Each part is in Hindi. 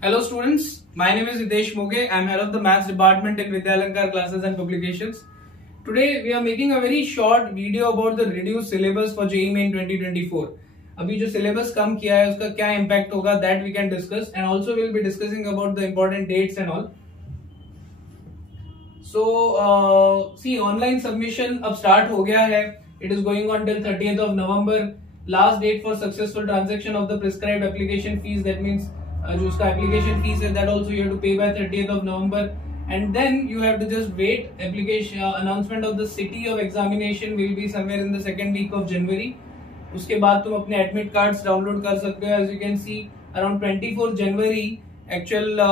Hello students, my name is Hitesh Moge. I am head of the maths department in Vidyalankar classes and publications. Today we are making a very short video about the reduced syllabus for JEE Main 2024. अभी जो syllabus कम किया है उसका क्या impact होगा that we can discuss, and also we will be discussing about the important dates and all. So see, online submission अब start हो गया है. It is going on till 30th of November. Last date for successful transaction of the prescribed application fees, that means जो उसका application fees है that also you have to pay by 30th of November, and then you have to just wait. Application announcement of the city of examination will be somewhere in the second week of January. उसके बाद तुम अपने admit cards download कर सकते हो. As you can see, around 24 January actual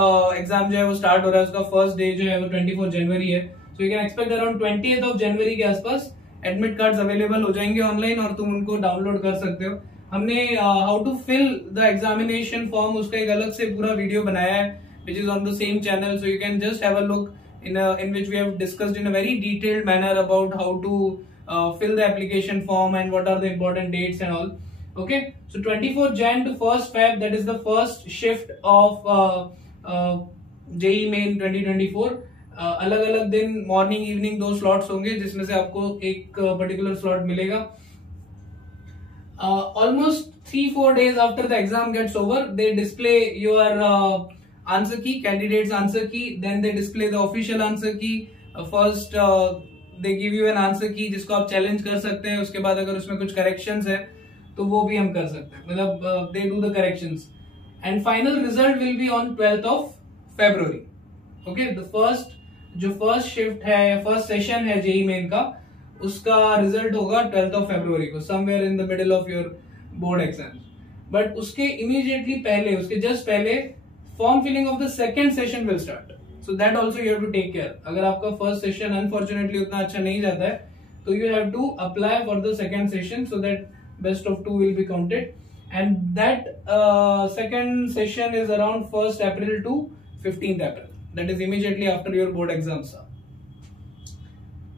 exam जो है वो start हो रहा है. उसका first day जो है वो 24 January है. So you can expect around 20th of January के आसपास admit cards available हो जाएंगे online और तुम उनको download कर सकते हो. हमने how to fill the examination form उसका एक अलग से पूरा वीडियो बनाया है which is on the same channel, so you can just have a look in which we have discussed in a very detailed manner about how to fill the application form and what are the important dates and all. Okay, so 24 Jan to 1st Feb, that is the first shift of JEE Main 2024. अलग अलग दिन मॉर्निंग इवनिंग दो स्लॉट्स होंगे जिसमें से आपको एक पर्टिकुलर स्लॉट मिलेगा. Almost 3-4 days after the exam gets over, they display your answer key, candidate's answer key. Then they display the official answer key. First they give you an answer key जिसको आप चैलेंज कर सकते हैं. उसके बाद अगर उसमें कुछ करेक्शंस है तो वो भी हम कर सकते हैं, मतलब they do the corrections. And final result will be on 12th of February. Okay, the first shift है या first session है JEE Main का, उसका रिजल्ट होगा 12th of February को, somewhere in the middle of your board exams. But उसके इमीडिएटली पहले, उसके जस्ट पहले form filling of the second session will start. So that also you have to take care. अगर आपका फर्स्ट सेशन अनफॉर्चुनेटली उतना अच्छा नहीं जाता है तो you have to apply for the second session so that best of 2 will be counted. And that second session is around 1st April to 15th April. That is immediately after your board exams.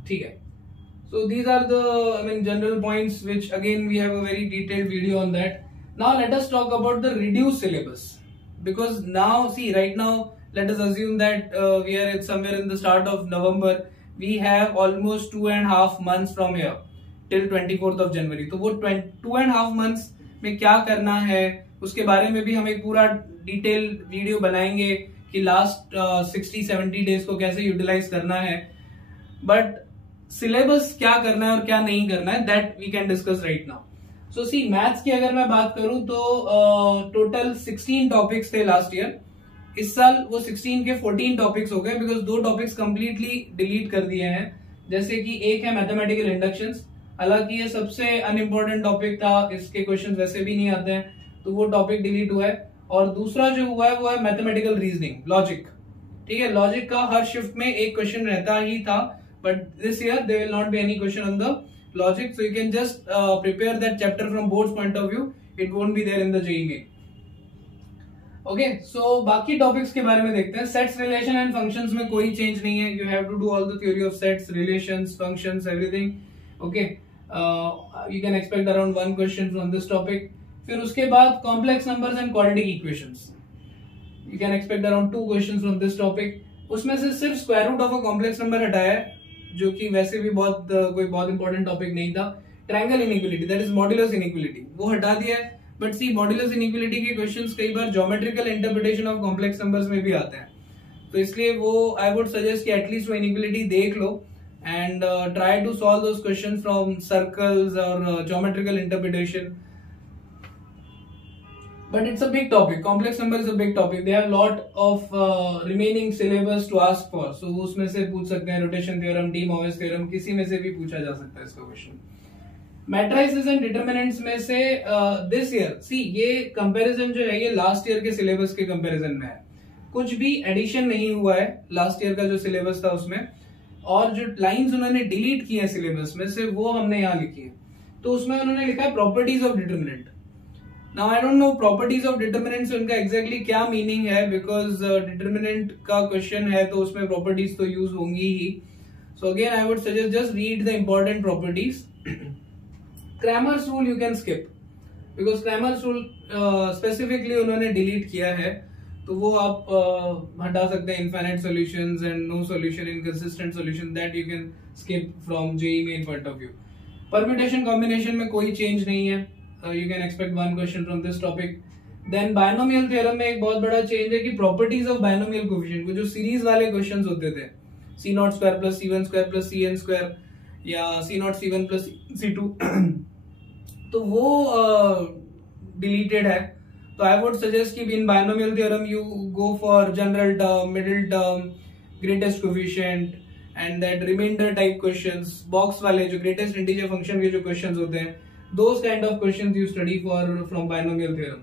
ठीक है. So these are the general points which again we have a very detailed video on that. Now let us talk about the reduced syllabus, because now see, right now let us assume that we are at somewhere in the start of November. We have almost 2.5 months from here till 24th of January. तो वो 2.5 months में क्या करना है उसके बारे में भी हम एक पूरा डिटेल वीडियो बनाएंगे कि लास्ट 60-70 डेज को कैसे यूटिलाइज करना है. बट सिलेबस क्या करना है और क्या नहीं करना है that we can discuss right now. So see, maths की अगर मैं बात करूं तो टोटल 16 टॉपिक्स थे लास्ट ईयर. इस साल वो 16 के 14 टॉपिक्स हो गए, बिकॉज 2 टॉपिक्स कंप्लीटली डिलीट कर दिए हैं. जैसे कि एक है मैथमेटिकल इंडक्शंस, हालांकि ये सबसे अनइम्पोर्टेंट टॉपिक था, इसके क्वेश्चन वैसे भी नहीं आते हैं, तो वो टॉपिक डिलीट हुआ है. और दूसरा जो हुआ है वो है मैथमेटिकल रीजनिंग, लॉजिक. ठीक है, लॉजिक का हर शिफ्ट में एक क्वेश्चन रहता ही था, but this year there will not be any question on the logic, so you can just prepare that chapter from board's point of view. It won't be there in the JEE Main. Okay, so बाकी टॉपिक्स के बारे में देखते हैं. सेट्स, रिलेशन एंड फंक्शंस में कोई चेंज नहीं है. You have to do all the theory of sets, relations, functions, everything. Okay, you can expect around 1 question from this topic. फिर उसके बाद complex numbers and quadratic equations. You can expect around 2 questions from this topic. उसमें से सिर्फ square root of a complex number हटाया है, जो कि वैसे भी कोई बहुत इंपॉर्टेंट टॉपिक नहीं था. Triangle inequality, that is modulus inequality, वो हटा दिया है. बट सी, मॉड्यूलस इनइक्वालिटी के क्वेश्चंस कई बार geometrical interpretation of complex numbers में भी आते हैं, तो इसलिए वो आई वुड सजेस्ट कि एटलीस्ट वो इनइक्वालिटी देख लो and try to solve those questions from circles और geometrical interpretation. But it's a big topic. Complex number is a big topic. They have a lot of remaining syllabus to ask for. So उसमें से पूछ सकते हैं रोटेशन थ्योरम, डी मोविस थ्योरम, किसी में से भी पूछा जा सकता है इसका क्वेश्चन. मैट्रिसेस एंड डिटरमिनेंट्स में से दिस ईयर सी, ये कंपैरिजन जो है ये लास्ट ईयर के सिलेबस के कंपैरिजन में है. कुछ भी एडिशन नहीं हुआ है लास्ट ईयर का जो सिलेबस था उसमें, और जो लाइंस उन्होंने डिलीट की है सिलेबस में से वो हमने यहाँ लिखी है. तो उसमें उन्होंने लिखा है properties of determinant. Now I don't know properties of determinants उनका exactly क्या मीनिंग है, because determinant का क्वेश्चन है तो उसमें properties तो यूज होंगी ही. So again I would suggest just read the important properties. Cramer's rule you can skip because Cramer's rule specifically उन्होंने delete किया है, तो वो आप हटा सकते हैं, infinite solutions and no solution, inconsistent solution, that you can skip from JEE Main point of view. Permutation combination में कोई चेंज नहीं है, you can expect one question from this topic. Then binomial theorem में एक बहुत बड़ा चेंज है कि प्रॉपर्टीज ऑफ बायनोमियल कोएफिशिएंट, वो जो सीरीज वाले क्वेश्चंस होते थे, c0 square plus c1 square plus cn square या c0 c1 प्लस c2 तो वो डिलीटेड है। तो आई वुड सजेस्ट कि in binomial theorem you go for general term, middle term, greatest coefficient and that remainder type questions, box वाले जो ग्रेटेस्ट इंटीजर फंक्शन के जो क्वेश्चंस होते हैं, those kind of questions you study for from binomial theorem.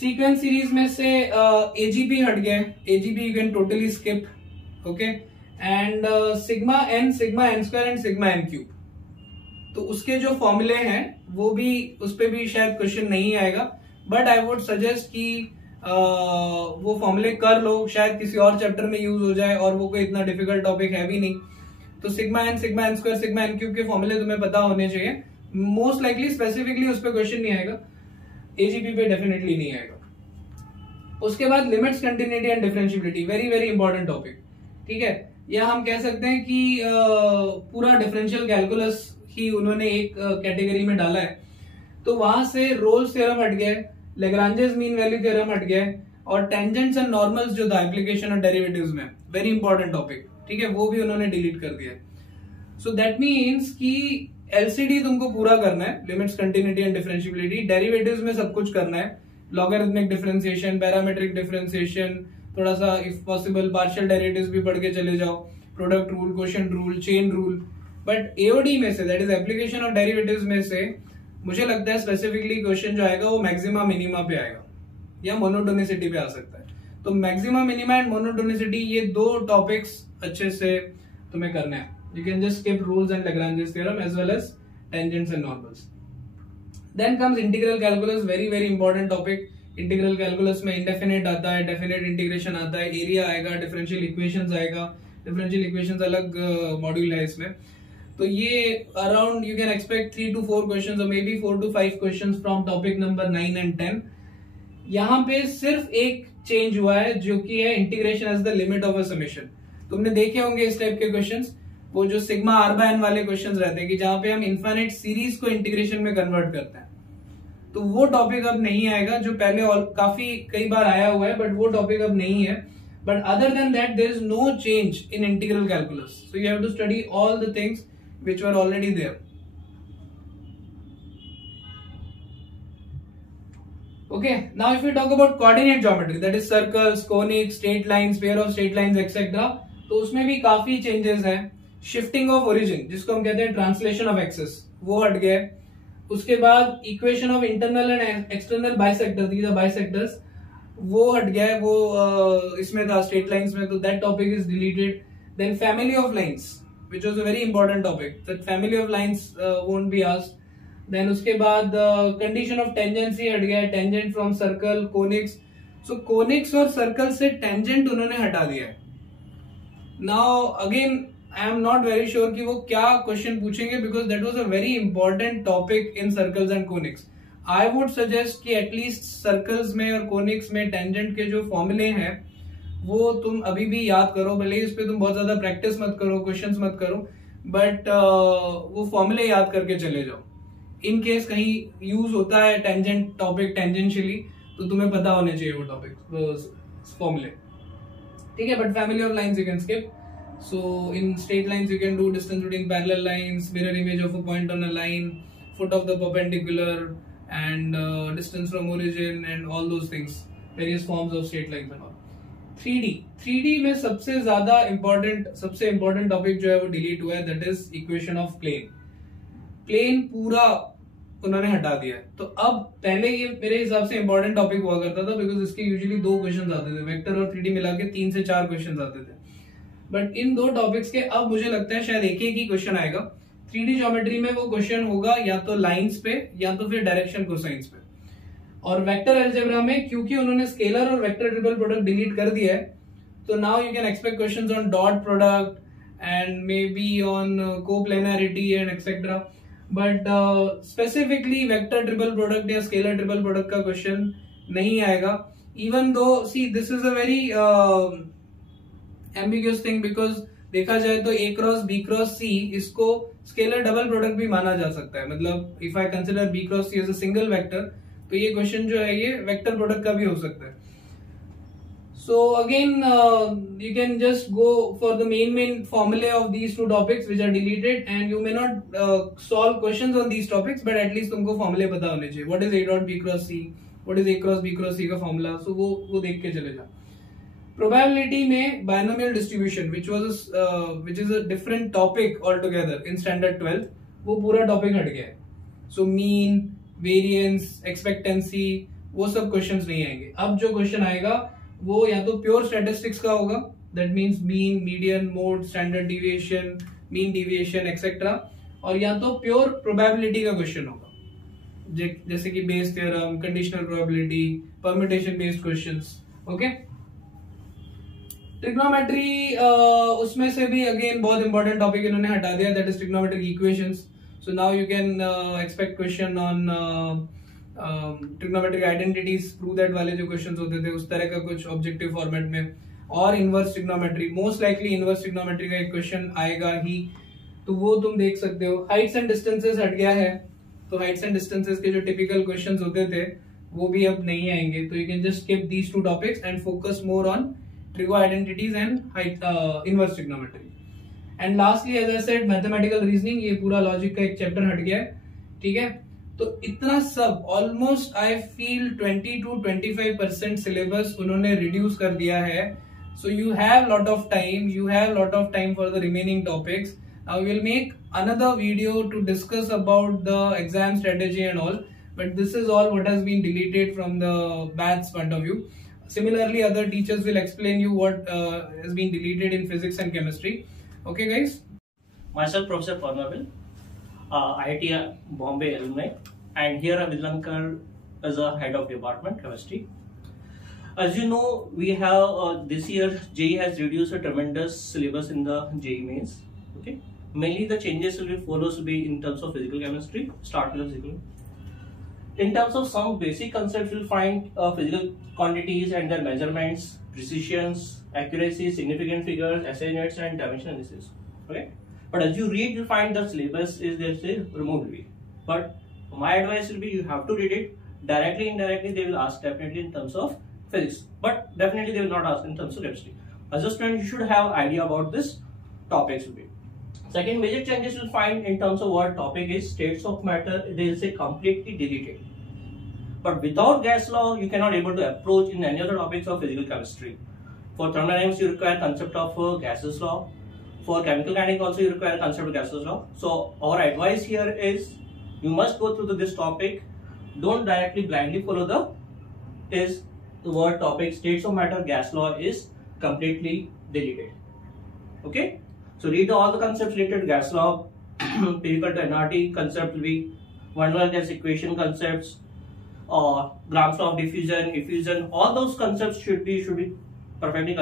Sequence series में से एजीपी हट गए, AGP you can totally skip, okay. And sigma n square and sigma n cube, तो उसके जो फॉर्मूले हैं वो भी, उस पे भी शायद क्वेश्चन नहीं आएगा, बट आई वुड सजेस्ट कि वो फॉर्मूले कर लो, शायद किसी और चैप्टर में यूज हो जाए, और वो कोई इतना डिफिकल्ट टॉपिक है भी नहीं। तो sigma n square sigma n cube के फॉर्मूले तुम्हें पता होने चाहिए, मोस्ट लाइकली स्पेसिफिकली उस पर क्वेश्चन नहीं आएगा, एजीपी पे डेफिनेटली नहीं आएगा। उसके बाद limits, continuity and differentiability, very very important topic, ठीक है। या हम कह सकते हैं कि पूरा डिफरेंशियल कैलकुलस ही उन्होंने एक कैटेगरी में डाला है। तो वहां से रोल्स थ्योरम हट गया, लेग्रांजेस मीन वैल्यू थ्योरम हट गया, और टेंजेंट्स एंड नॉर्मल्स जो था एप्लीकेशन और डेरिवेटिव्स में, वेरी इंपॉर्टेंट टॉपिक, ठीक है, वो भी उन्होंने डिलीट कर दिया। सो दैट मीन्स कि एलसीडी तुमको पूरा करना है, limits, continuity and differentiability, derivatives में सब कुछ करना है, लॉगरिथमिक डिफरेंशिएशन, पैरामेट्रिक डिफरेंशिएशन, थोड़ा सा इफ पॉसिबल पार्शियल डेरिवेटिव्स भी पढ़ के चले जाओ, product rule, quotient rule, chain rule. But AOD में से, that is application of derivatives में से, मुझे लगता है स्पेसिफिकली क्वेश्चन जो आएगा वो मैक्सिमा मिनिमा पे आएगा या मोनोटोनिसिटी पे आ सकता है। तो मैक्सिमा मिनिमा एंड मोनोटोनिसिटी, ये दो टॉपिक्स अच्छे से तुम्हें करना है। You can just skip rules and Lagrange's theorem as well as tangents and normals. Then comes integral calculus, very very important topic. Integral calculus में indefinite आता है, definite integration आता है, area आएगा, differential equations आएगा, differential equations अलग मॉड्यूल है इसमें। तो ये around you can expect 3 to 4 questions or maybe 4 to 5 questions from topic number 9 and 10. यहाँ पे सिर्फ एक चेंज हुआ है जो कि है integration as the limit of a summation. तुमने देखे होंगे इस टाइप के क्वेश्चंस, वो जो सिग्मा आर बाय एन वाले क्वेश्चंस रहते हैं कि जहां पे हम इनफाइनाइट सीरीज को इंटीग्रेशन में कन्वर्ट करते हैं, तो वो टॉपिक अब नहीं आएगा, जो पहले काफी कई बार आया हुआ है, बट वो टॉपिक अब नहीं है। But other than that there is no change in integral calculus, so you have to study all the things which were already there. Okay, now if we talk about coordinate geometry, that is circles, conics, straight lines, pair of straight lines, etc., तो उसमें भी काफी चेंजेस हैं। शिफ्टिंग ऑफ ओरिजिन, जिसको हम कहते हैं ट्रांसलेशन ऑफ एक्सेस, वो हट गया। उसके बाद equation of internal and external bisector, these are bisectors, वो हट गया है, वो इसमें था स्ट्रेट लाइंस में, तो that topic is deleted. Then family of lines, which was a very important topic, that family of lines won't be asked. Then उसके बाद कंडीशन ऑफ टेंजेंसी हट गया, tangent from circle, conics. So conics और सर्कल से टेंजेंट उन्होंने हटा दिया है। Now again I am not very sure कि वो क्या क्वेश्चन पूछेंगे, because that was a very important topic in circles and conics. I would suggest कि एटलीस्ट सर्कल्स में और कोनिक्स में टेंजेंट के जो फॉर्मूले हैं वो तुम अभी भी याद करो, भले इस पे तुम बहुत ज्यादा प्रैक्टिस मत करो, क्वेश्चंस मत करो, बट वो फॉर्मूले याद करके चले जाओ। इन केस कहीं यूज होता है टेंजेंट टॉपिक टेंजेंशियली, तो तुम्हें पता होने चाहिए वो टॉपिक फॉर्मूले, ठीक है। But family of lines you can skip. So in straight lines you can do distance between parallel lines, mirror image of a point on a line, foot of the perpendicular, and distance from origin and all those things, various forms of straight lines and all. 3D में सबसे ज्यादा सबसे important topic जो है वो delete हुआ है, that is equation of plane. Plane पूरा उन्होंने हटा दिया है। तो अब पहले ये मेरे हिसाब से इंपॉर्टेंट टॉपिक हुआ करता था, बिकॉज इसके यूजुअली 2 क्वेश्चन आते थे, वेक्टर और 3D मिला के 3 से 4 क्वेश्चन आते थे। बट इन 2 टॉपिक्स के अब मुझे लगता है शायद एक ही क्वेश्चन आएगा। 3D ज्योमेट्री में वो क्वेश्चन होगा या तो लाइंस पे या तो फिर डायरेक्शन कोसाइंस पे। और वेक्टर अलजेब्रा में क्योंकि उन्होंने स्केलर और वेक्टर ट्रिपल प्रोडक्ट डिलीट कर दिया है, तो now you can expect questions on dot product and may be on coplanarity and etcetera. But specifically vector triple product या स्केलर ट्रिपल प्रोडक्ट का क्वेश्चन नहीं आएगा। even though see this is a very ambiguous thing because देखा जाए तो A cross B cross C इसको स्केलर डबल प्रोडक्ट भी माना जा सकता है. मतलब if I consider B cross C as a single vector तो ये क्वेश्चन जो है ये वेक्टर प्रोडक्ट का भी हो सकता है. So again you can just go for the main formulae of these two topics which are deleted, and you may not solve questions on these topics, but at least तुमको formulae पता होने चाहिए. What is A dot B cross C? What is A cross B cross C का formula? So वो देख के चले जा. Probability में binomial distribution which is a different topic altogether in standard 12th, वो पूरा topic हट गया है. So mean, variance, expectancy वो सब questions नहीं आएंगे. अब जो question आएगा वो या तो प्योर स्टैटिस्टिक्स का होगा, that means mean, median, mode, standard deviation, mean deviation etcetera, और या तो प्योर प्रोबेबिलिटी का क्वेश्चन होगा, जैसे कि Bayes theorem, conditional probability, permutation based questions. Okay, trigonometry उसमें से भी अगेन बहुत इंपॉर्टेंट टॉपिक इन्होंने हटा दिया, that is trigonometric equations. So now you can expect question on trigonometric identities, prove that वाले जो क्वेश्चंस होते थे उस तरह का कुछ ऑब्जेक्टिव फॉर्मेट में, और inverse trigonometry. Most likely inverse trigonometry का एक क्वेश्चन आएगा ही, तो वो तुम देख सकते हो. हाइट्स एंड डिस्टेंसेस हट गया है, तो हाइट्स एंड डिस्टेंसेस के जो टिपिकल क्वेश्चंस होते थे वो भी अब नहीं आएंगे. तो you can just skip these two topics and focus more on trigo identities and inverse trigonometry. And lastly as I said mathematical reasoning, ये पूरा लॉजिक का एक चैप्टर हट गया है. ठीक है, तो इतना सब almost I feel 20 to 25% syllabus उन्होंने रिड्यूस कर दिया है. So you have lot of time for the remaining topics. Now we will make another video to discuss about the exam strategy and all, but this is all what has been deleted from the batch point of view. Similarly, other teachers will explain you what has been deleted in physics and chemistry. Okay, guys? Myself, Professor Parnabil, IIT Bombay alumni, and here Vidlankar as a head of department chemistry. As you know, we have this year JEE has reduced a tremendous syllabus in the JEE mains. Okay, mainly the changes will be follows will be in terms of physical chemistry. Start with the physical. In terms of some basic concepts, you'll find physical quantities and their measurements, precisions, accuracy, significant figures, SI units, and dimension analysis. Okay, but as you read, you'll find the syllabus is there say removed. But my advice will be you have to read it directly. Indirectly, they will ask definitely in terms of physics, but definitely they will not ask in terms of chemistry. As a student, you should have idea about this topics will be. Second major changes you'll find in terms of what topic is states of matter. They will say completely deleted. But without gas law, you cannot able to approach in any other topics of physical chemistry. For thermodynamics, you require concept of gases law. For chemical kinetics, also you require concept of gases law. So our advice here is you must go through this topic. Don't directly blindly follow the word topic states of matter. Gas law is completely deleted. Okay. So read all the concepts related to gas law, typical to NRT concept will be one word gas equation concepts, or Gram's law of diffusion. All those concepts should be perfectly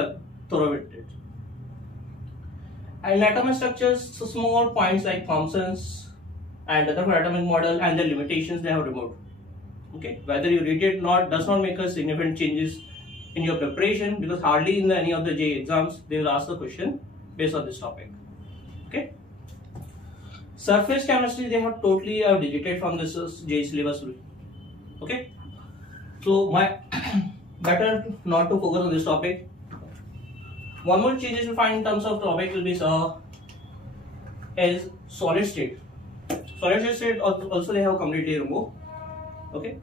thorough with it. And atomic structures, so small points like Thomson's and other atomic model and their limitations they have removed. Okay, whether you read it or not does not make a significant changes in your preparation, because hardly in any of the JEE exams they will ask the question based on this topic. Okay, surface chemistry they have totally deleted from this JEE syllabus. Okay, so my better not to focus on this topic. One more changes you find in terms of topic will be is solid state. Solid state also they have completely removed. Okay,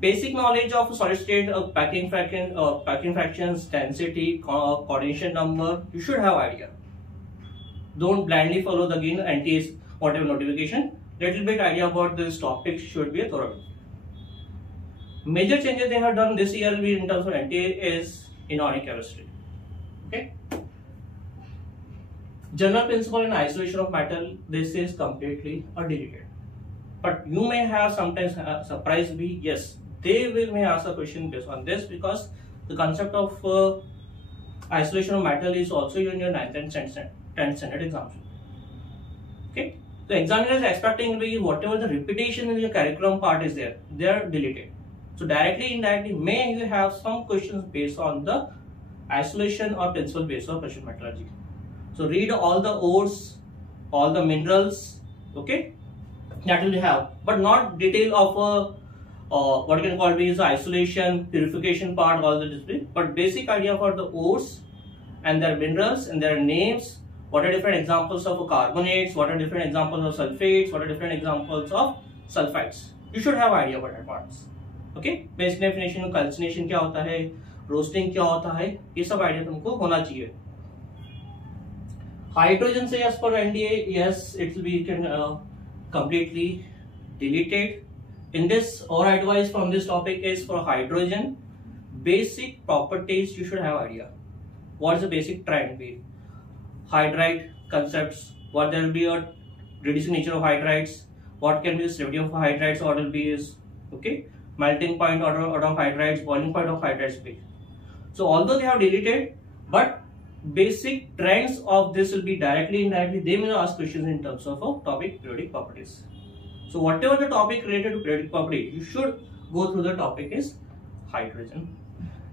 basic knowledge of solid state, packing fractions, density, coordination number, you should have idea. Don't blindly follow the again NTS whatever notification. Little bit idea about this topic should be a thorough. Major changes they have done this year will be in terms of NTA is inorganic chemistry. Okay. General principle in isolation of matter, this is completely deleted. But you may have sometimes surprise be yes, they may ask a question based on this, because the concept of isolation of matter is also in your 9th and 10th standard exams. Okay, the examiner is expecting whatever the repetition in your curriculum part is there, they are deleted. So directly, indirectly, may you have some questions based on the isolation or principle based of precious metallurgy. So read all the ores, all the minerals, okay, that will have, but not detail of what you can call is the isolation, purification part, all the display, but basic idea for the ores and their minerals and their names. What are different examples of carbonates? What are different examples of sulfates? What are different examples of sulfides? You should have idea about that parts. Okay, basic definition, calcination क्या होता है, रोस्टिंग क्या होता है, ये सब आइडिया तुमको होना चाहिए. हाइड्रोजन से as per NDA, yes, it will be completely deleted. In this, our advice from this topic is for hydrogen, basic properties you should have idea. What is the basic trend be? Hydride concepts, what there will be a reducing nature of hydrides, what can be the stability of hydrides, what will be is, okay, melting point order of hydrides, boiling point of hydrides be. So although they have deleted, but basic trends of this will be directly, indirectly, they will ask questions in terms of a topic periodic properties. So whatever the topic related to periodic property, you should go through the topic is hydrogen.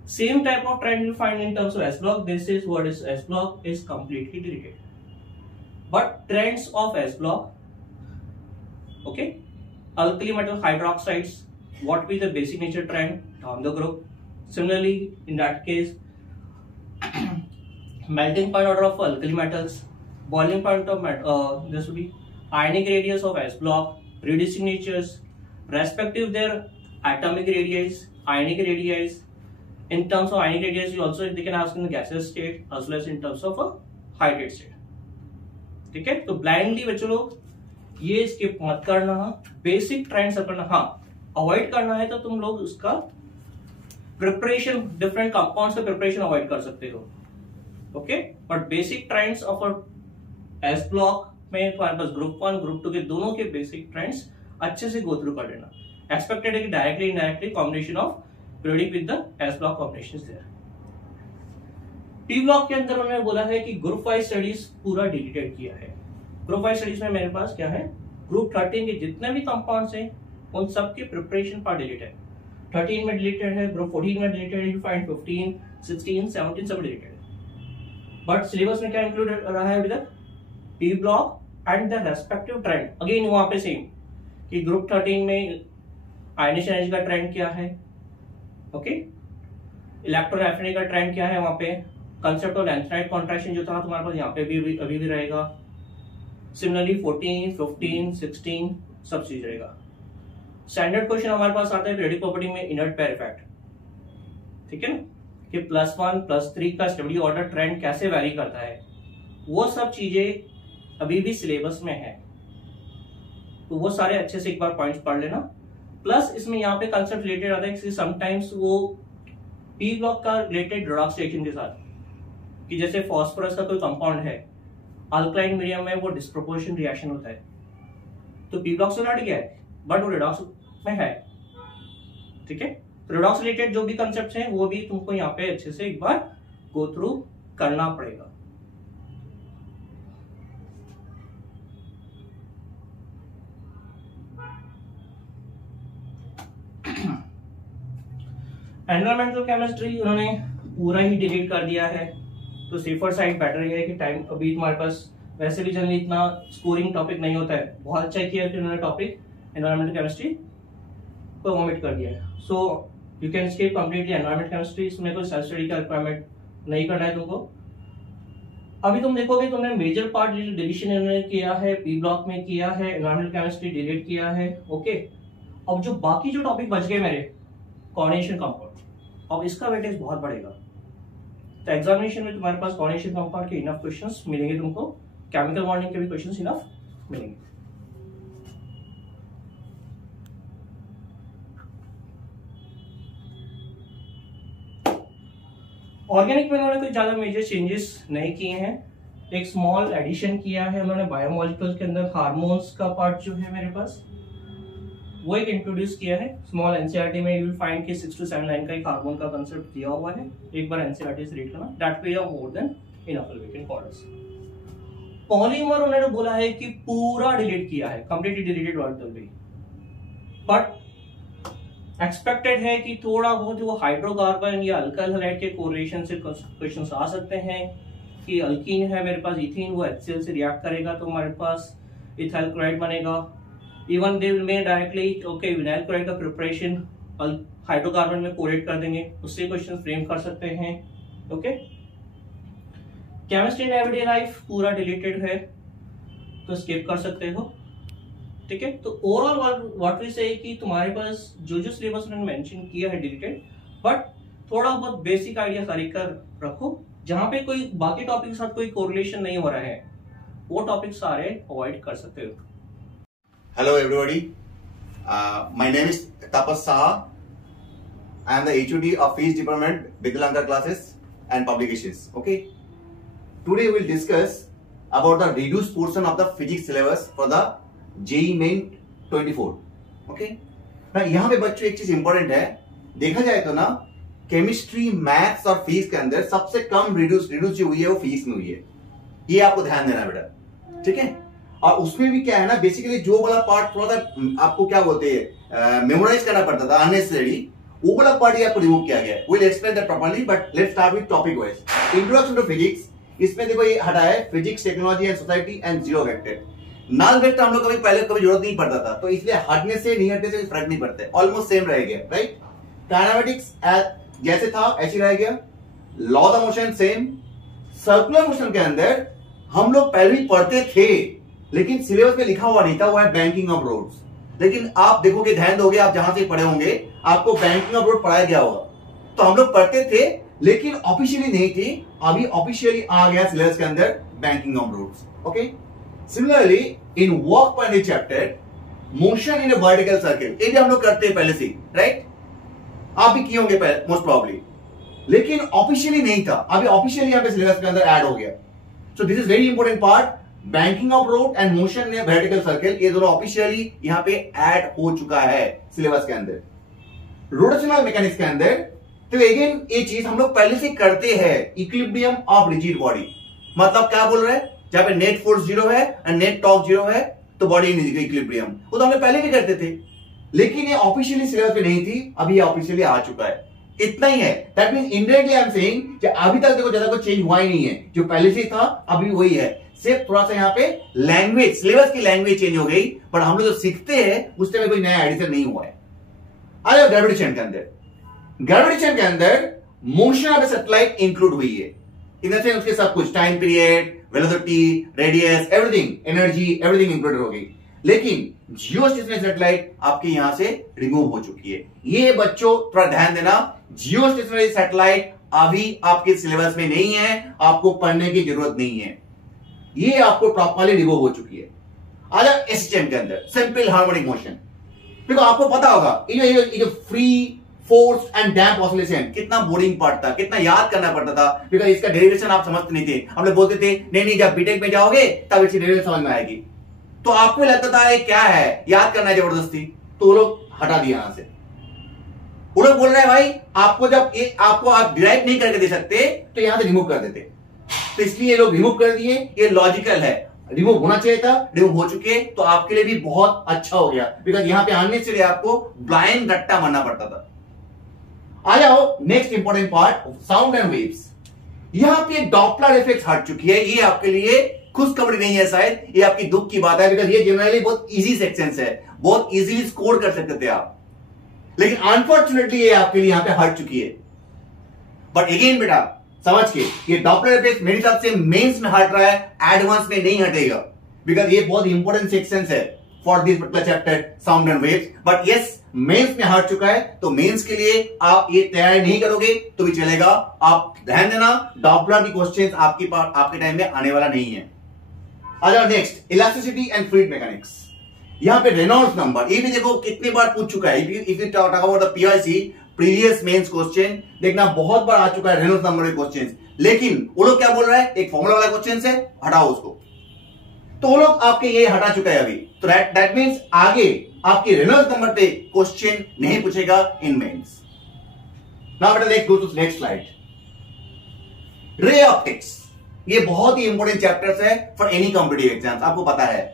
Same type of trend you find in terms of S block. This is what is S block is completely deleted. But trends of S block, okay, alkali metal hydroxides, what will be the basic nature trend down the group. Similarly, in that case, melting point order of alkali metals, boiling point of this will be ionic radius of S block, reducing natures, respective their atomic radii, ionic radii. In terms of ionic radii, you also they can ask in the gaseous state as well as in terms of a hydrate state. ठीक है, तो ब्लाइंडली बच्चों लोग ये स्किप मत करना, बेसिक ट्रेंड्स करना, हाँ अवॉइड करना है तो तुम लोग उसका प्रिपरेशन, डिफरेंट कंपाउंड्स का प्रिपरेशन अवॉइड कर सकते हो. Okay, but basic trends of S block में तुम्हारे पास ग्रुप 1 ग्रुप 2 के दोनों के बेसिक ट्रेंड्स अच्छे से गो थ्रू कर लेना. एक्सपेक्टेड है कि directly indirectly combination of periodic with the s block combination there. P block के अंदर उन्होंने बोला है कि ग्रुप वाइज स्टडीज पूरा डिलीटेड किया है. ग्रुप वाइज स्टडीज में मेरे पास क्या है, ग्रुप 13 के जितने भी कंपाउंड्स हैं उन सब के प्रिपरेशन पार्ट डिलीटेड. 13 में डिलीटेड है, ग्रुप 14 में डिलीटेड है, यू फाइंड 15, 16, 17 सब डिलीटेड है. बट सिलेबस में क्या इंक्लूड रहा है अभी तक, P block and the respective trend. Again वहां पे सेम कि ग्रुप 13 में आयनिश एनर्जी का ट्रेंड क्या है, ओके, इलेक्ट्रोनेफ्रेटी का ट्रेंड क्या है, वहां पे कंसेप्ट ऑफ लेंथनाइट कॉन्ट्रैक्शन जो था तुम्हारे पास यहाँ पे भी अभी भी रहेगा. सिमिलरली 14, 15, 16 सब चीज रहेगा. स्टैंडर्ड क्वेश्चन हमारे पास आता है पीरियोडिक प्रॉपर्टी में इनर्ट पेयर इफेक्ट. ठीक है ना, कि +1 +3 का स्टेबिलिटी ऑर्डर ट्रेंड कैसे वैरी करता है, वो सब चीजें अभी भी सिलेबस में है, तो वो सारे अच्छे से एक बार पॉइंट्स पढ़ लेना. प्लस इसमें यहाँ पे कंसेप्ट रिलेटेड आता है कि समटाइम्स वो पी ब्लॉक का रिलेटेड रेडॉक्स रिएक्शन के साथ, कि जैसे फास्फोरस का कोई कंपाउंड है अल्कलाइन मीडियम में, वो डिस्प्रोपोर्शन रिएक्शन होता है, तो पी ब्लॉक से हट गया है बट वो रेडॉक्स में है. ठीक है, रेडॉक्स रिलेटेड जो भी कंसेप्ट्स हैं वो भी तुमको यहाँ पे अच्छे से एक बार गो थ्रू करना पड़ेगा. एनवायरमेंटल केमिस्ट्री उन्होंने पूरा ही डिलीट कर दिया है, तो सेफर साइड बेटर है कि टाइम अभी तुम्हारे पास वैसे भी जनरली इतना स्कोरिंग टॉपिक नहीं होता है. बहुत अच्छा किया कि उन्होंने टॉपिक एनवायरमेंटल केमिस्ट्री को ओमिट कर दिया है. So you can skip completely environmental chemistry. इसमें कोई सेल्फ स्टडी का रिक्वायरमेंट नहीं करना है तुमको. अभी तुम देखोगे तुमने मेजर पार्ट डिलीशन इन्होंने किया है, पी ब्लॉक में किया है, एनवायरमेंटल केमिस्ट्री डिलीट किया है. ओके, अब जो बाकी जो टॉपिक बच गए मेरे, कोऑर्डिनेशन कंपाउंड, अब इसका वेटेज बहुत बढ़ेगा. तो एग्जामिनेशन में तुम्हारे पास कोऑर्डिनेशन कंपाउंड के इनफ क्वेश्चंस मिलेंगे तुमको, केमिकल बॉन्डिंग के भी क्वेश्चंस इनफ मिलेंगे. ऑर्गेनिक में उन्होंने कोई ज्यादा मेजर चेंजेस नहीं किए हैं. एक स्मॉल एडिशन किया है उन्होंने बायोमोलिक्यूल के अंदर, हार्मोन्स का पार्ट जो है मेरे पास वो एक इंट्रोड्यूस किया है. स्मॉल एनसीईआरटी में यू विल फाइंड कि 6 to 7 लाइन का एक हार्मोन का कांसेप्ट दिया हुआ है. एक बार एनसीईआरटी से रीड करना, that we are more than enough we can call us. Polymer उन्होंने बोला है कि पूरा डिलीट किया है, completely deleted word will be, but expected है कि थोड़ा बहुत वो हाइड्रोकार्बन या अल्काइल हैलाइड के कोरिलेशन से क्वेश्चंस आ सकते हैं कि अल्कीन है मेरे पास इथीन, वो HCl से रिएक्ट करेगा तो हमारे पास इथाइल क्लोराइड बनेगा। Even they will directly okay vinyl chloride का प्रिपरेशन हाइड्रोकार्बन में कोरेट कर देंगे, उससे क्वेश्चन फ्रेम कर सकते हैं। Okay, chemistry in everyday life पूरा डिलीटेड है तो स्किप कर सकते हो। ठीक है, तो ओवरऑल व्हाट वी से कि तुम्हारे पास जो जो सिलेबस उन्होंने मेंशन किया है डिलीटेड, बट थोड़ा बहुत बेसिक आइडिया कर रखो। जहां पे कोई बाकी टॉपिक के साथ कोई कोरिलेशन नहीं हो रहा है वो टॉपिक सारे अवॉइड कर सकते हो। Hello everybody, my name is Tapas Saha. I am the HOD of Physics Department, Vidyalanka Classes and Publications. Okay, today we will discuss about the reduced portion of the physics syllabus for the JEE Main 24. Okay, ना यहाँ पे बच्चों एक चीज इंपॉर्टेंट है, देखा जाए तो ना केमिस्ट्री, मैथ्स और फिजिक्स के अंदर सबसे कम रिड्यूस जो हुई है वो फिजिक्स में हुई है। ये आपको ध्यान देना बेटा, ठीक है। और उसमें भी क्या है ना, बेसिकली जो वाला पार्ट थोड़ा सा आपको क्या बोलते हैं मेमोराइज करना पड़ता था अननेसेसरी, वो वाला पार्ट ही आपको रिमूव किया गया है। Will explain that properly, but let's start with topic wise. Introduction to physics, इसमें देखो ये हटा है physics, technology and society and zero vector. Null vector हम लोग पहले कभी जरूरत नहीं पड़ता था, तो इसलिए हटने से नहीं हटने से फर्क नहीं पड़ता, ऑलमोस्ट सेम रह गया, राइट। काइनेमेटिक्स जैसे था ऐसे रह गया, law of motion same. Circular motion के अंदर हम लोग पहले ही पढ़ते थे लेकिन सिलेबस में लिखा हुआ नहीं था, वो है बैंकिंग ऑफ रोड्स। लेकिन आप देखोगे, ध्यान दोगे, आप जहां से पढ़े होंगे आपको बैंकिंग ऑफ रोड पढ़ाया गया होगा। तो हम लोग पढ़ते थे लेकिन ऑफिशियली नहीं थी, अभी ऑफिशियली आ गया सिलेबस के अंदर banking of roads. Okay, similarly in work point chapter motion in a vertical circle, ये भी हम लोग करते हैं पहले से, राइट। आप भी किए होंगे मोस्ट प्रॉब्ली, लेकिन ऑफिशियली नहीं था, अभी ऑफिशियली यहां पे सिलेबस के अंदर ऐड हो गया। So this is very important part, banking of road and motion in vertical circle, ये दोनों ऑफिशियली यहां पे ऐड हो चुका है सिलेबस के अंदर। रोटेशनल मैकेनिक्स के अंदर तो अगेन ये चीज हम लोग पहले से करते हैं, इक्विलिब्रियम ऑफ रिजिड बॉडी। मतलब क्या बोल रहे हैं, जहां पे नेट फोर्स 0 है एंड नेट टॉर्क 0 है तो बॉडी इन इक्विलिब्रियम, वो तो हमने पहले भी करते थे, लेकिन ये ऑफिशियली सिलेबस में नहीं थी, अभी ये ऑफिशियली आ चुका है। इतना ही है, that means indirectly I am saying कि अभी तक देखो ज्यादा कुछ चेंज हुआ ही नहीं है, जो पहले से था अभी वही है, सिर्फ थोड़ा सा यहाँ पे लैंग्वेज, सिलेबस की लैंग्वेज चेंज हो गई, पर हम लोग जो सीखते हैं उस टाइम कोई नया एडिशन नहीं हुआ है। आ जाओ ग्रेविटेशन के अंदर। ग्रेविटेशन के अंदर मोशन ऑफ सैटेलाइट इंक्लूड हुई है, इन द सेंस उसके सब कुछ, time period, velocity, radius, everything, energy, everything included हो गई। लेकिन जियोस्टेशनरी सैटेलाइट आपके यहां से रिमूव हो चुकी है। ये बच्चों थोड़ा ध्यान देना, जियोस्टेशनरी सैटेलाइट अभी आपके सिलेबस में नहीं है, आपको पढ़ने की जरूरत नहीं है, ये आपको प्रॉपर्ली रिमूव हो चुकी है। आजा एसएचएम के अंदर सिंपल हार्मोनिक मोशन, देखो आपको पता होगा ये जो free force and damp oscillation कितना बोरिंग पार्ट था, कितना याद करना पड़ता था, बिकॉज इसका डेरिवेशन आप समझते नहीं थे। हम लोग बोलते थे नहीं जब बीटेक में जाओगे तब इसकी डेरिवेशन समझ में आएगी, तो आपको लगता था ये क्या है, याद करना है जबरदस्ती, तो वो लोग हटा दिया यहां से। वो लोग बोल रहे हैं भाई आपको जब आपको आप डिराइव नहीं करके दे सकते तो यहां से रिमूव कर देते, तो इसलिए ये लोग रिमूव कर दिए। ये लॉजिकल है, रिमूव होना चाहिए था, रिमूव हो चुके, तो आपके लिए भी बहुत अच्छा हो गया, बिकॉज यहां पे आने से आपको ब्लाइंड रट्टा मारना पड़ता था। आ जाओ next important part, sound and waves. यहां पे डॉपलर इफेक्ट हट चुकी है, ये आपके लिए खुशखबरी नहीं है शायद, ये आपकी दुख की बात है, बिकॉज ये जनरली बहुत इजी सेक्शंस है, बहुत इजीली स्कोर कर सकते थे आप, लेकिन अनफॉर्चुनेटली ये आपके लिए यहां पे हट चुकी है। बट अगेन बेटा समझ के, ये डॉपलर इफेक्ट मेरे हिसाब से मेंस में हट रहा है, एडवांस में नहीं हटेगा, बिकॉज ये बहुत इंपॉर्टेंट सेक्शंस है for this particular chapter sound and waves. But yes, mains में हट चुका है, तो मेंस के लिए आप ये तैयारी नहीं करोगे तो भी चलेगा। आप ध्यान देना, डॉपलर की क्वेश्चंस आपके टाइम में आने वाला नहीं है। आ जाओ next, elasticity and fluid mechanics. यहां पे रेनॉल्ड्स नंबर, ये भी देखो कितनी बार पूछ चुका है। If you talk about the PIC previous mains question, देखना बहुत बार आ चुका है रेनॉल्ड्स नंबर के क्वेश्चंस, लेकिन वो लोग क्या बोल रहा है, एक फॉर्मूला वाला क्वेश्चन है, हटाओ उसको, तो वो लोग आपके ये हटा चुका है अभी, तो दैट मींस आगे आपके रेनॉल्ड्स नंबर पे क्वेश्चन नहीं पूछेगा इन मेंस। नाउ बेटा let's go to next slide. Ray optics, ये बहुत ही इंपॉर्टेंट चैप्टर्स है फॉर एनी कॉम्पिटिटिव एग्जाम्स, आपको पता है।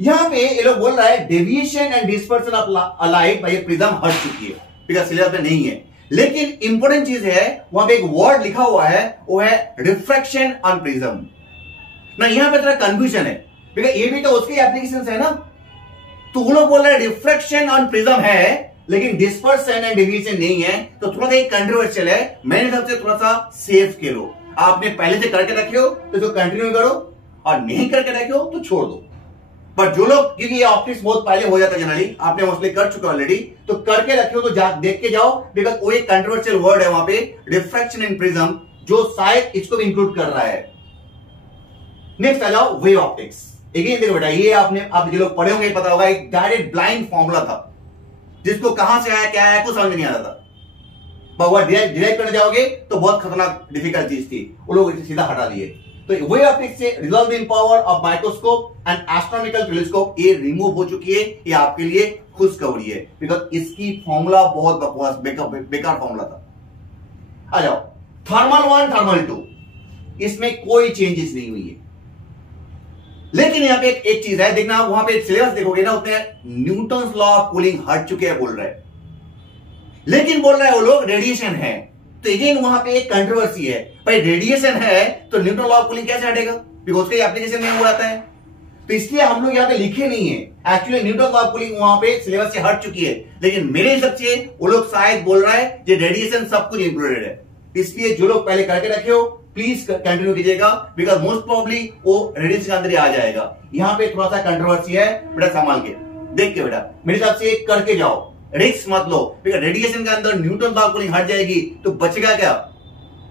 यहां पे ये लोग बोल रहा है deviation and dispersion of light by prism हट चुकी है। बिकॉज सिलेबस में नहीं है। लेकिन इंपॉर्टेंट चीज है, वहां पे एक वर्ड लिखा हुआ है, वो है रिफ्रैक्शन ऑन प्रिज्म। ना यहां पे थोड़ा कंफ्यूजन है, बिकॉज ये भी तो उसके एप्लीकेशन है ना। तो वो लोग बोल रहे हैं रिफ्रैक्शन ऑन प्रिज्म है, लेकिन डिस्पर्सन एंड डेविएशन नहीं है, तो थोड़ा सा एक कंट्रोवर्शियल है। मैंने हिसाब से थोड़ा सा सेफ करो। आपने पहले से करके रखे हो तो इसको कंटिन्यू करो, और नहीं करके रखे हो तो छोड़ दो। पर जो लोग, क्योंकि ये ऑप्टिक्स बहुत पहले हो जाता है जनरली, आपने मोस्टली कर चुके ऑलरेडी, तो करके रखे हो तो देख के जाओ, बिकॉज वो एक कंट्रोवर्शियल वर्ड है वहां पे, रिफ्रैक्शन इन प्रिज्म, जो शायद इसको भी इंक्लूड कर रहा है। नेक्स्ट आ जाओ वे ऑप्टिक्स। अगेन देखो बेटा, ये आपने आप जो लोग पढ़े होंगे पता होगा, एक डायरेक्ट ब्लाइंड फॉर्मूला था, जिसको कहां से आया क्या आया कुछ समझ में नहीं आता था। डिराइव करने जाओगे तो बहुत खतरनाक डिफिकल्ट चीज थी, वो लोग सीधा हटा दिए। तो वे ऑप्टिक्स से resolving power of microscope and astronomical telescope ये रिमूव हो चुकी है। ये आपके लिए खुशखबरी है, बिकॉज इसकी फॉर्मूला बहुत बकवास बेकार फॉर्मूला था। आ जाओ थर्मल 1 थर्मल 2, इसमें कोई चेंजेस नहीं हुई है। लेकिन यहां पे एक चीज है, देखना वहां पे सिलेबस देखोगे ना, उसमें न्यूटन्स लॉ ऑफ कूलिंग हट चुके हैं बोल रहे हैं, लेकिन बोल रहा है वो लोग रेडिएशन है। तो अगेन वहां पे एक कंट्रोवर्सी है, भाई रेडिएशन है तो न्यूटन लॉ ऑफ कूलिंग कैसे हटेगा, बिकॉज उसके एप्लीकेशन में वो आता है। तो इसलिए हम लोग यहाँ पे लिखे नहीं है, actually Newton law of cooling वहां पे सिलेबस से हट चुकी है। लेकिन मेरे हिसाब से वो लोग शायद बोल रहा है कि रेडिएशन सब कुछ इंक्लूडेड है। इसलिए जो लोग पहले करके रखे हो प्लीज कंटिन्यू कीजिएगा, बिकॉज मोस्ट प्रोबेबली वो रेडिएशन के अंदर ही आ जाएगा। यहाँ पे थोड़ा सा कंट्रोवर्सी है बेटा, संभाल के देख के बेटा, मेरे हिसाब से करके जाओ, रिस्क मत लो, बिकॉज रेडिएशन के अंदर न्यूटन लॉ ऑफ कूलिंग हट जाएगी तो बचेगा क्या,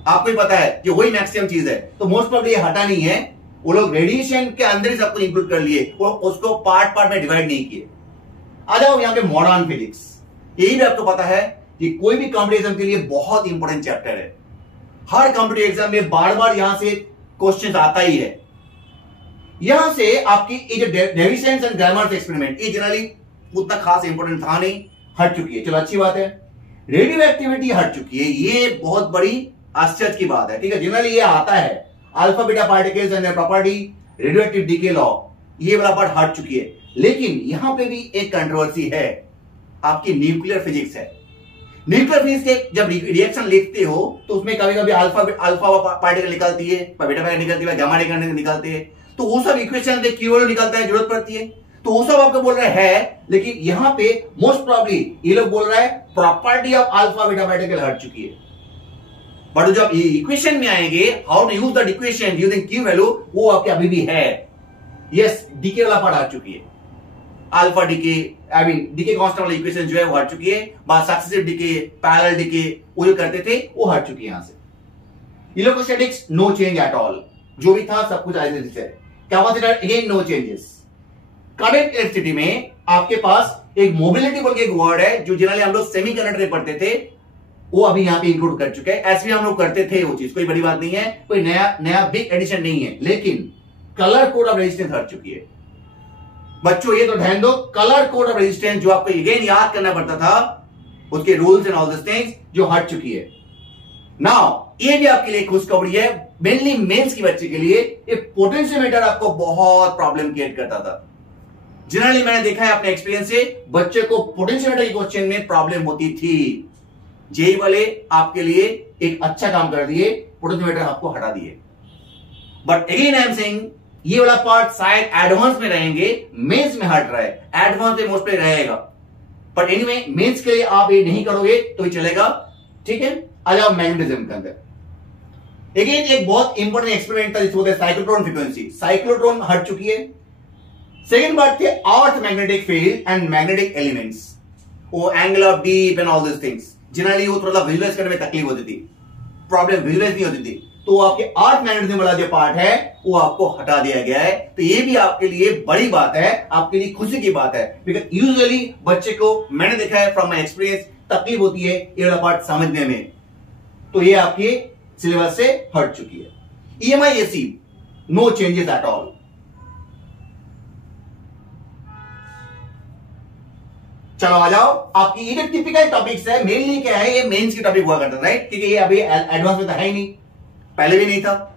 आपको ही पता है कि वही मैक्सिमम चीज है। तो मोस्ट प्रोबेबली ये हटा नहीं है, वो लोग रेडिएशन के अंदर ही सब कुछ इंक्लूड कर लिए, वो उसको पार्ट पार्ट में डिवाइड नहीं किए। आ जाओ यहाँ पे मॉडर्न फिजिक्स, यही भी आपको पता है कि कोई भी कॉम्पिटिशन के लिए बहुत इंपॉर्टेंट चैप्टर है। हर कॉम्पिटिटिव एग्जाम में बार बार यहां से क्वेश्चन आता ही है। यहां से आपकी ये जो डेविसेंस एंड ग्रामर्स एक्सपेरिमेंट, ये जनरली उतना खास इंपॉर्टेंट था नहीं, हट चुकी है, चलो अच्छी बात है। रेडियो एक्टिविटी हट चुकी है, ये बहुत बड़ी आश्चर्य की बात है, ठीक है। जनरली ये आता है alpha beta particles and their property, radioactive decay law, ये वाला पार्ट हट चुकी है। लेकिन यहां पे भी एक कंट्रोवर्सी है, आपकी न्यूक्लियर फिजिक्स है। न्यूक्लियर फिजिक्स के जब रिएक्शन लिखते हो तो उसमें कभी कभी अल्फा पार्टिकल निकलती है, बीटा पार्टिकल निकलती है, गामा पार्टिकल निकलते हैं, तो वो सब इक्वेशन क्यू निकलता है, जरूरत पड़ती है, तो वो सब आपको बोल रहे हैं। लेकिन यहां पे मोस्ट प्रॉब्ली ये लोग बोल रहे हैं property of alpha beta particle हट चुकी है। बट जब इक्वेशन में आएंगे, how to use that equation using Q value, वो आपके अभी भी है। यस, डीके वाला पार्ट हट चुकी है, alpha decay, I mean decay constant वाली इक्वेशन जो है वो हट चुकी है। बाद सक्सेसिव डीके, पैरेलल डीके, वो जो करते थे वो हट चुकी है यहां से। Electrostatics no change at all, जो भी था सब कुछ ऐसे जैसे। Capacitor again no changes. Current electricity में आपके पास एक मोबिलिटी बोल के एक वर्ड है, जो जनरली हम लोग सेमीकंडक्टर में पढ़ते थे, वो अभी यहां पे इंक्लूड कर चुके हैं। ऐसे भी हम लोग करते थे, वो चीज कोई बड़ी बात नहीं है, कोई नया बिग एडिशन नहीं है। लेकिन कलर कोड ऑफ रेजिस्टेंस हट चुकी है। बच्चों ये तो ध्यान दो, कलर कोड ऑफ रेजिस्टेंस जो आपको अगेन याद करना पड़ता था, उसके rules and all this things जो हट चुकी है। नाउ ये भी आपके लिए खुशखबरी है, मेनली मेंस की बच्चे के लिए। एक पोटेंशियोमीटर आपको बहुत प्रॉब्लम क्रिएट करता था। जनरली मैंने देखा है अपने एक्सपीरियंस से, बच्चे को पोटेंशियोमीटर के क्वेश्चन में प्रॉब्लम होती थी। जेई वाले आपके लिए एक अच्छा काम कर दिए, पोटेंशियोमीटर आपको हटा दिए। But again I am saying, ये वाला पार्ट शायद एडवांस में रहेंगे, मेंस में हट रहा है, एडवांस में मोस्टली रहेगा। बट एनीवे मेंस के लिए आप ये नहीं करोगे तो ही चलेगा, ठीक है। आ जाओ मैग्नेटिज्म के अंदर। अगेन एक बहुत इंपॉर्टेंट एक्सपेरिमेंट था जिसको साइक्लोट्रॉन फ्रीक्वेंसी, साइक्लोट्रॉन हट चुकी है। सेकेंड बात थी earth magnetic field and magnetic elements, वो angle of dip and all this things. Generally वो थोड़ा विजुअलाइज करने में तकलीफ होती थी, प्रॉब्लम विजुअलाइज नहीं होती थी, तो आपके अर्थ मैग्नेटिज्म वाला जो पार्ट है वो आपको हटा दिया गया है। तो ये भी आपके लिए बड़ी बात है, आपके लिए खुशी की बात है, बिकॉज यूजुअली बच्चे को मैंने देखा है फ्रॉम माई एक्सपीरियंस तकलीफ होती है ये वाला पार्ट समझने में, तो ये आपके सिलेबस से हट चुकी है। EMI/AC no changes at all. चलो आ जाओ, आपकी ये टिपिकल टॉपिक्स है, मेनली क्या है, ये मेंस की टॉपिक हुआ करता है, राइट, क्योंकि ये अभी एडवांस में तो है ही नहीं, पहले भी नहीं था।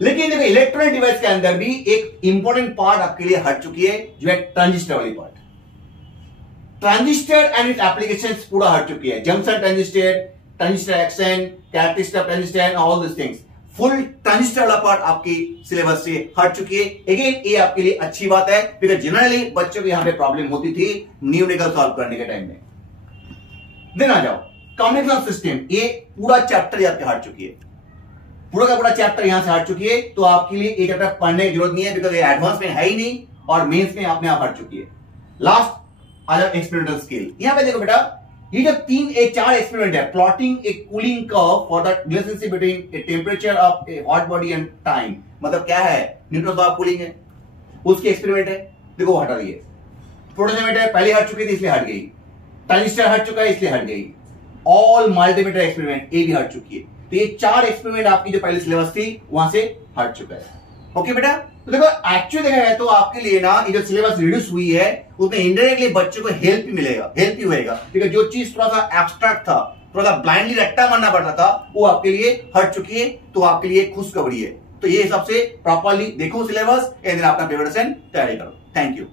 लेकिन देखो इलेक्ट्रॉनिक डिवाइस के अंदर भी एक इंपॉर्टेंट पार्ट आपके लिए हट चुकी है, जो है ट्रांजिस्टर वाली part. Transistor and it's applications पूरा हट चुकी है। Junction transistor, transistor action, characteristic transistor, all this things, full transistor वाला पार्ट आपकी सिलेबस से हट चुकी है। अगेन ये आपके लिए अच्छी बात है, बिकॉज जनरली बच्चों को यहां पे प्रॉब्लम होती थी न्यूमेरिकल सॉल्व करने के टाइम में। देन आ जाओ कम्युनिकेशन सिस्टम, ये पूरा चैप्टर आपके हट चुकी है, पूरा का पूरा चैप्टर यहां से हट चुकी है, तो आपके लिए ये चैप्टर पढ़ने की जरूरत नहीं है, बिकॉज ये एडवांस में है ही नहीं और मेंस में अपने आप हट चुकी है। लास्ट आ जाओ एक्सपेरिमेंटल स्केल। यहां पे देखो बेटा, ये जो 4 एक्सपेरिमेंट है, plotting A cooling curve for the relationship between a temperature of A hot body and time, मतलब क्या है, न्यूटन लॉ ऑफ कूलिंग है, उसकी एक्सपेरिमेंट है, देखो वो हटा रही है। पोटेंशियोमीटर पहले हट चुकी थी इसलिए हट गई, ट्रांजिस्टर हट चुका है इसलिए हट गई, ऑल मल्टीमीटर एक्सपेरिमेंट ये भी हट चुकी है। तो ये 4 एक्सपेरिमेंट आपकी जो पहले सिलेबस थी वहां से हट चुका है। ओके बेटा, तो देखो एक्चुअली देखा है तो आपके लिए ना ये जो सिलेबस रिड्यूस हुई है उसमें इनडायरेक्टली बच्चों को हेल्प ही मिलेगा, हेल्प ही होएगा, क्योंकि जो चीज थोड़ा सा एब्स्ट्रैक्ट था, थोड़ा सा ब्लाइंडली रट्टा मारना पड़ता था, वो आपके लिए हट चुकी है, तो आपके लिए खुशखबरी है। तो ये सबसे प्रॉपरली देखो सिलेबस एंड देन अपना प्रिपरेशन तैयारी करो। Thank you.